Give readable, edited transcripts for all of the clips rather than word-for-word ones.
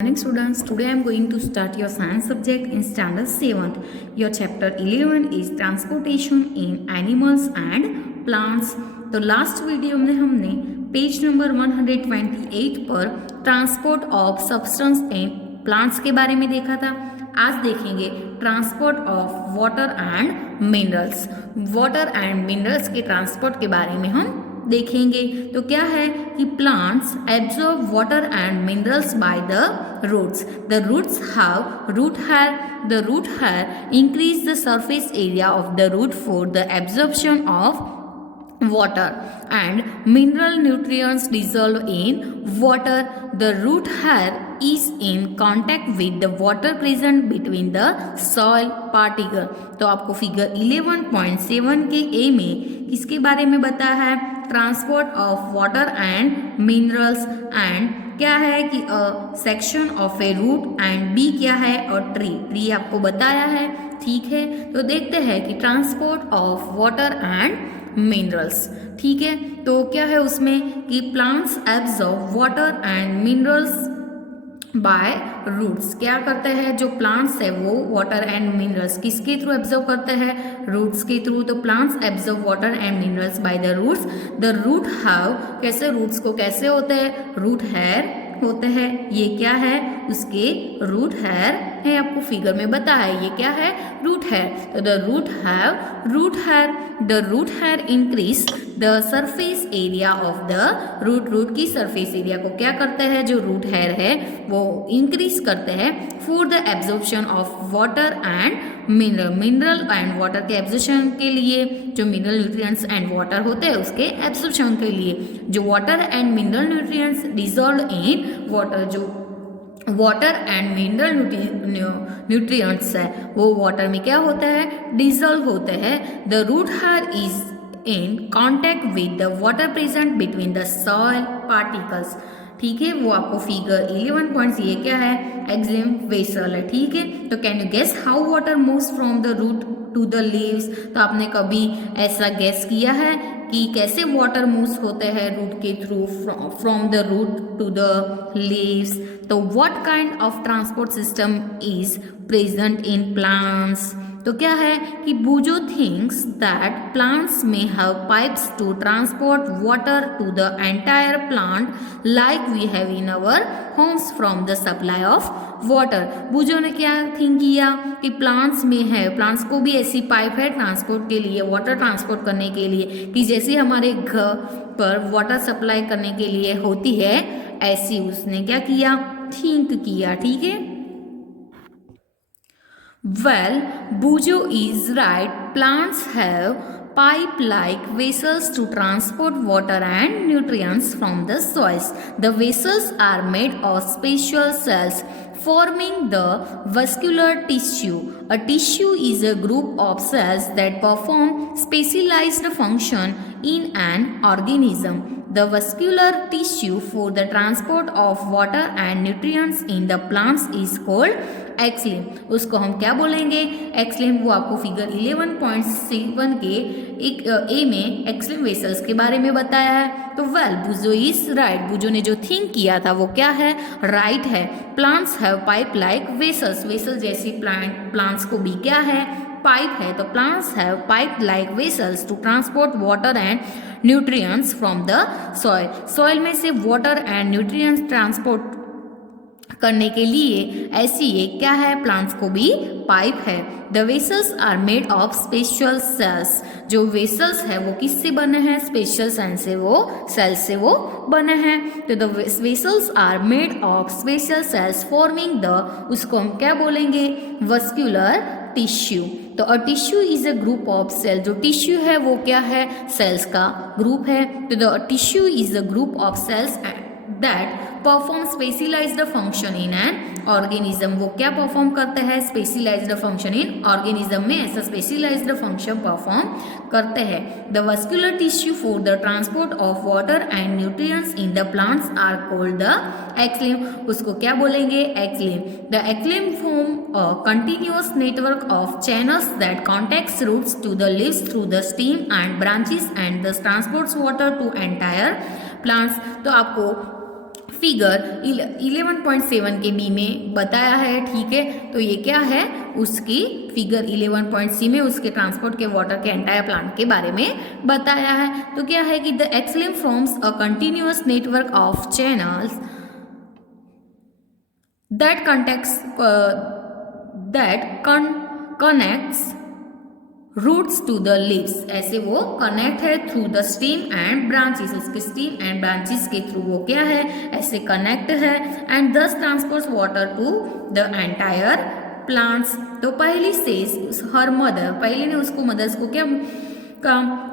Morning students, today I am going to start your science subject in standard 7th. Your chapter 11 is transportation in animals and plants. तो last video में हमने page number 128 पर transport of substance in plants के बारे में देखा था। आज देखेंगे transport of water and minerals. Water and minerals के ट्रांसपोर्ट के बारे में हम देखेंगे। तो क्या है कि plants absorb water and minerals by the roots. The roots have root hair. The root hair increase the surface area of the root for the absorption of water and mineral nutrients dissolve in water. The root hair is in contact with the water present between the soil particle. तो आपको figure 11.7 के ए में किसके बारे में बताया है? Transport of water and minerals. And क्या है कि section of a root and B क्या है और ट्री आपको बताया है। ठीक है, तो देखते हैं कि transport of water and minerals. ठीक है, तो क्या है उसमें कि plants absorb water and minerals by roots. क्या करते हैं जो प्लांट्स है वो वाटर एंड मिनरल्स किसके थ्रू एब्जॉर्ब करते हैं? रूट्स के थ्रू। तो plants absorb water and minerals by the roots. The root have, कैसे रूट्स को कैसे होते हैं? रूट हेयर होते हैं। ये क्या है? उसके रूट हेयर है, आपको फिगर में बताया है। ये क्या है? Root hair. तो the root have root hair. The root hair increase the surface area of the root. Root की सरफेस एरिया को क्या करते हैं? जो रूट हेयर है वो इंक्रीज करते हैं for the absorption of water and mineral. Mineral and water के एब्जॉर्प्शन के लिए, जो मिनरल न्यूट्रिएंट्स एंड वाटर होते हैं उसके एब्जॉर्प्शन के लिए। जो water and mineral nutrients dissolve in water, जो वाटर एंड मिनरल न्यूट्रिएंट्स है वो वाटर में क्या होता है? डिसॉल्व होते हैं। The root hair is in contact with the water present between the soil particles. ठीक है, वो आपको फिगर 11 पॉइंट्स, ये क्या है? एक्सिलम वेसल है। ठीक है, तो can you guess how water moves from the root to the leaves? तो आपने कभी ऐसा गेस किया है कि कैसे वाटर मूव्स होते हैं रूट के through from the root to the leaves? तो what kind of transport system is present in plants? तो क्या है कि बूजो थिंक्स दैट प्लांट्स में have pipes to transport water to the entire plant like we have in our homes from the supply of water. Boojho ने क्या think किया कि plants में है, प्लांट्स को भी ऐसी पाइप है ट्रांसपोर्ट के लिए, वाटर ट्रांसपोर्ट करने के लिए, कि जैसे हमारे घर पर वाटर सप्लाई करने के लिए होती है ऐसी उसने क्या किया? थिंक किया। ठीक है, well, Bujo is right. Plants have pipe-like vessels to transport water and nutrients from the soils. The vessels are made of special cells forming the vascular tissue. A tissue is a group of cells that perform specialized function in an organism. The vascular tissue for the transport of water and nutrients in the plants is called एक्सलिम। उसको हम क्या बोलेंगे? एक्सलिम। वो आपको figure 11.7 के एक ए में एक्सलिम vessels के बारे में बताया है। तो वेल, बुजो इज राइट। बुजो ने जो थिंक किया था वो क्या है? राइट है। Plants have pipe like vessels. Vessel जैसी प्लांट्स को भी क्या है? पाइप है। तो plants have pipe like vessels to transport water and nutrients from the soil. Soil में से वाटर एंड न्यूट्रिएंट्स ट्रांसपोर्ट करने के लिए ऐसी एक क्या है? प्लांट्स को भी पाइप है। The vessels are made of special cells. जो वेसल्स है वो किससे बने हैं? स्पेशल सेल्स से वो बने हैं। तो the vessels are made of special cells forming the, उसको हम क्या बोलेंगे? Vascular tissue. तो a tissue is a group of cell. जो टिश्यू है वो क्या है? सेल्स का ग्रुप है। तो the tissue is a group of cells that perform specialized function in an organism। वो क्या परफॉर्म करते हैं? स्पेशलाइज्ड फंक्शन इन ऑर्गेनिज्म में ऐसा स्पेशलाइज्ड फंक्शन परफॉर्म करते हैं। The vascular tissue for the transport of water and nutrients in the plants are called the xylem. उसको क्या बोलेंगे? Xylem. The xylem form a continuous network of channels that contacts roots to the leaves through the stem and branches and the transports water to entire plants. तो आपको figure 11.7 के B में बताया है, ठीक है। तो ये क्या है, उसकी फिगर 11.c में उसके ट्रांसपोर्ट के वाटर के एंटायर प्लांट के बारे में बताया है। तो क्या है कि the xylem forms a continuous network of channels that connects roots to the leaves, ऐसे वो कनेक्ट है through the stem and branches, उसके स्टीम एंड ब्रांचेस के थ्रू वो क्या है, ऐसे कनेक्ट है, and this transports water to the entire plants. तो पहली सेज हर मदर, पहले ने उसको मदर्स को क्या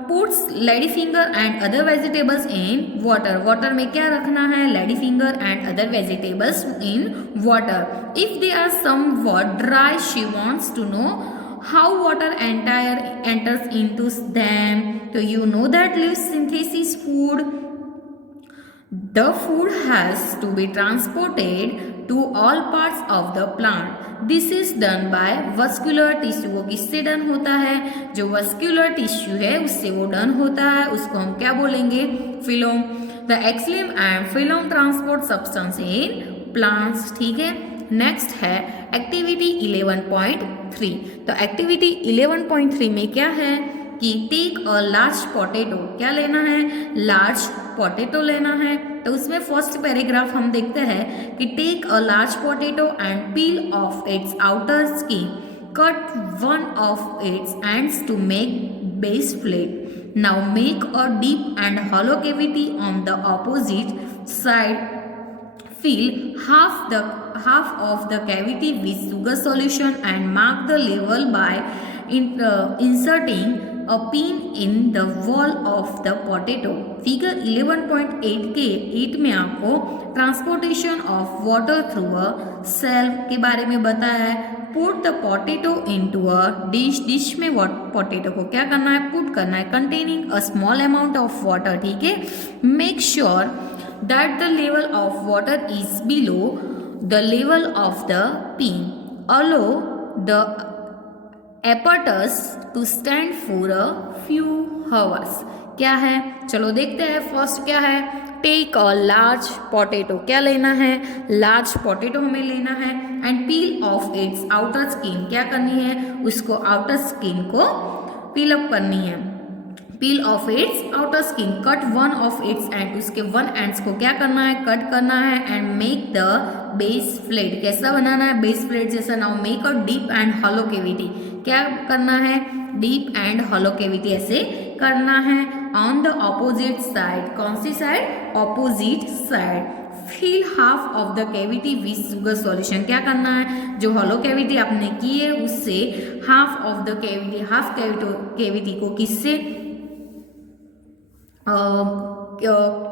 puts lady finger and other vegetables in water, water में क्या रखना है, lady finger and other vegetables in water. If they are somewhat dry she wants to know how water enters into them. So you know that leaf synthesis food, the food has to be transported to all parts of the plant. This is done by vascular tissue. वो किससे done होता है, जो vascular tissue है उससे वो done होता है, उसको हम क्या बोलेंगे, phloem. The xylem and phloem transport substance in plants, ठीक है। नेक्स्ट है एक्टिविटी 11.3। तो एक्टिविटी 11.3 में क्या है कि टेक अ लार्ज पोटैटो, क्या लेना है, लार्ज पोटैटो लेना है। तो उसमें फर्स्ट पैराग्राफ हम देखते हैं कि take a large potato and peel off its outer skin, cut one of its ends to make base plate. Now make a deep and hollow cavity on the opposite side, fill half of the cavity with sugar solution and mark the level by inserting a pin in the wall of the potato. Figure 11.8 के 8 में आपको transportation of water through a cell के बारे में बताया है। Put the potato into a dish, dish में potato को क्या करना है, पुट करना है, containing a small amount of water, ठीक है। Make sure that the level of water is below the level of the pin. Allow the apparatus to stand for a few hours. क्या है, चलो देखते हैं। फर्स्ट क्या है, टेक अ लार्ज पोटैटो, क्या लेना है, लार्ज पोटैटो हमें लेना है, and peel off its outer skin, क्या करनी है, उसको आउटर स्किन को पील अप करनी है, पील off its outer skin, cut one of it's and, उसके वन एंड्स को क्या करना है, कट करना है, and make the base plate, कैसा बनाना है, बेस प्लेट जैसा। Now make a deep and hollow cavity, क्या करना है, डीप एंड हॉलो कैविटी ऐसे करना है। ऑन द ऑपोजिट साइड, कौन सी side, opposite side. Fill half of the cavity with sugar solution, क्या करना है, जो हॉलो कैविटी आपने की है उससे half of the cavity, half cavity को किससे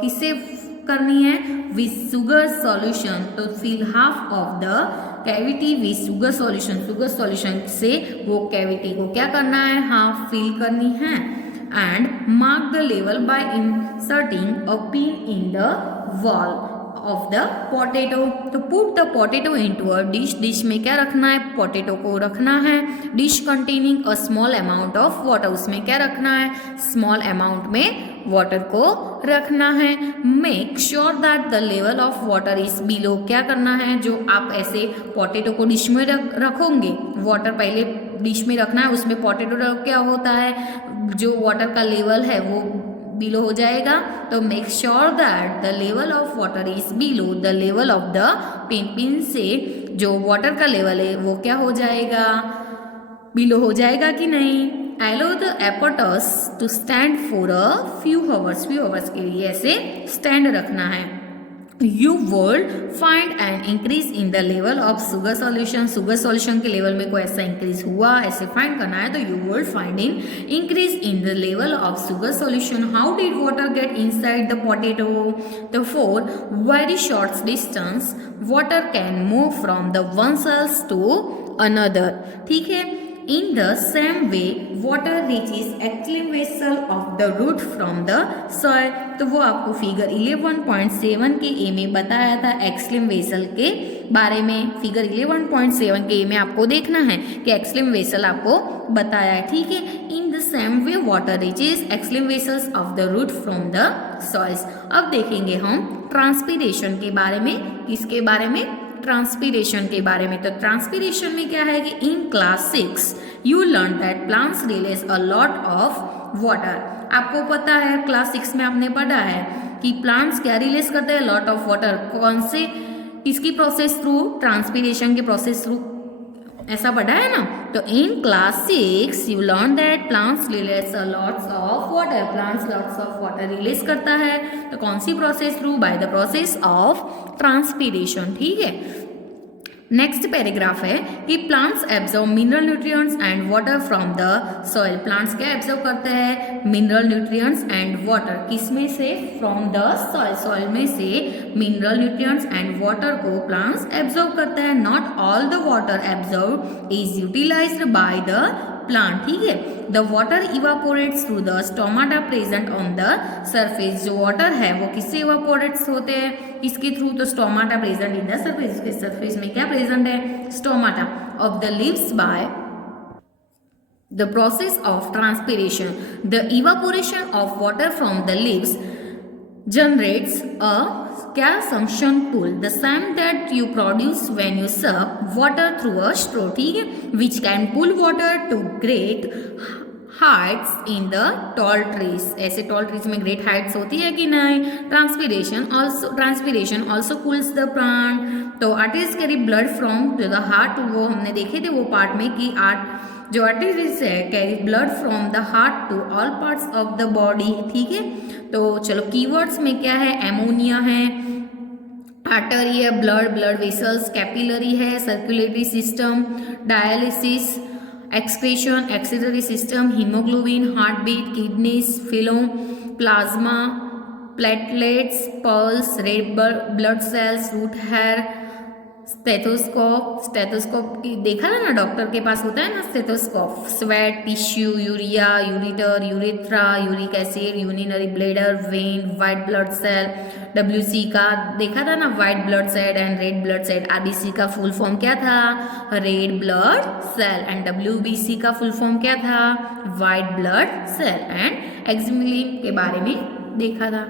किससे करनी है, विथ शुगर सॉल्यूशन। तो fill half of the cavity with sugar solution, sugar solution से वो कैविटी को क्या करना है, हाफ फिल करनी है। And mark the level by inserting a pin in the wall of the potato. तो put the potato into a dish, dish में क्या रखना है, पोटैटो को रखना है। Dish containing a small amount of water, उसमें क्या रखना है, स्मॉल अमाउंट में वाटर को रखना है। Make sure that the level of water is below, क्या करना है, जो आप ऐसे पोटैटो को डिश में रखोगे, वाटर पहले डिश में रखना है, उसमें पोटैटो क्या होता है, जो वाटर का लेवल है वो बिलो हो जाएगा। तो make sure that the level of water is below the level of the pin, pin से जो वाटर का लेवल है वो क्या हो जाएगा, बिलो हो जाएगा कि नहीं। Allow the apparatus to stand for a few hours, few hours के लिए ऐसे स्टैंड रखना है। You will find an increase in the level of sugar solution, sugar solution के लेवल में कोई ऐसा इंक्रीज हुआ, ऐसे फाइंड करना है। तो you will find in increase in the level of sugar solution. How did water get inside the potato? The for very short distance water can move from the one cells to another, ठीक है। In the same way, water reaches xylem vessel of the root from the soil. तो वो आपको figure 11.7 के ए में बताया था, एक्सलिम vessel के बारे में फिगर 11.7 के में आपको देखना है कि एक्सलिम वेसल आपको बताया है, ठीक है। In the same way water reaches xylem vessels of the root from the soils. अब देखेंगे हम ट्रांसपीरेशन के बारे में। किसके बारे में? ट्रांसपीरेशन के बारे में। तो ट्रांसपीरेशन में क्या है कि इन class 6 you learn that plants release a lot of water. आपको पता है क्लास 6 में आपने पढ़ा है कि प्लांट्स क्या रिलीज करते हैं? Lot of water. कौन से, किसकी प्रोसेस थ्रू? ट्रांसपीरेशन के प्रोसेस थ्रू, ऐसा पढ़ा है ना। तो in class 6 you learn that plants release lots of water. Plants lots of water release करता है, तो कौन सी process through? By the process of transpiration, ठीक है। नेक्स्ट पैराग्राफ है कि plants absorb mineral nutrients and water from the soil. Plants क्या एब्जॉर्ब करते हैं? Mineral nutrients and water. किसमें से? From the soil. सॉइल में से मिनरल न्यूट्रिएंट्स एंड वाटर को प्लांट्स एब्जॉर्ब करते हैं। Not all the water absorb is utilised by the plant, ठीक है। The water evaporates through the stomata present on the surface. जो वाटर है वो किससे इवापोरेट्स होते हैं? इसके थ्रू। तो stomata present in the surface. इसके सरफेस में क्या प्रेजेंट है? Stomata of the leaves by the process of transpiration. The evaporation of water from the leaves generates a क्या? suction pool, the same that you produce when you suck water through a straw, ठीक है, which can pull water to great heights in the tall trees. ऐसे tall trees में great heights होती है कि नहीं? Transpiration also cools the plant. तो arteries carry blood from the heart. वो हमने देखे थे वो पार्ट में कि जो आर्टरीज है carry blood from the heart to all parts of the body, ठीक है। तो चलो कीवर्ड्स में क्या है? एमोनिया है, आर्टरी है, ब्लड वेसल्स, कैपिलरी है, circulatory system, dialysis, excretion, axillary system, haemoglobin, heart beat, kidneys, phloem, plasma, platelets, pulse, red blood cells, root hair, stethoscope देखा था ना, डॉक्टर के पास होता है ना stethoscope. Sweat tissue, urea, ureter, urethra, uric acid, urinary bladder, vein, white blood cell. WC का देखा था ना, white blood cell and red blood cell. RBC का फुल फॉर्म क्या था? Red blood cell. And WBC का फुल फॉर्म क्या था? White blood cell. एंड एक्जिमिलिन के बारे में देखा था।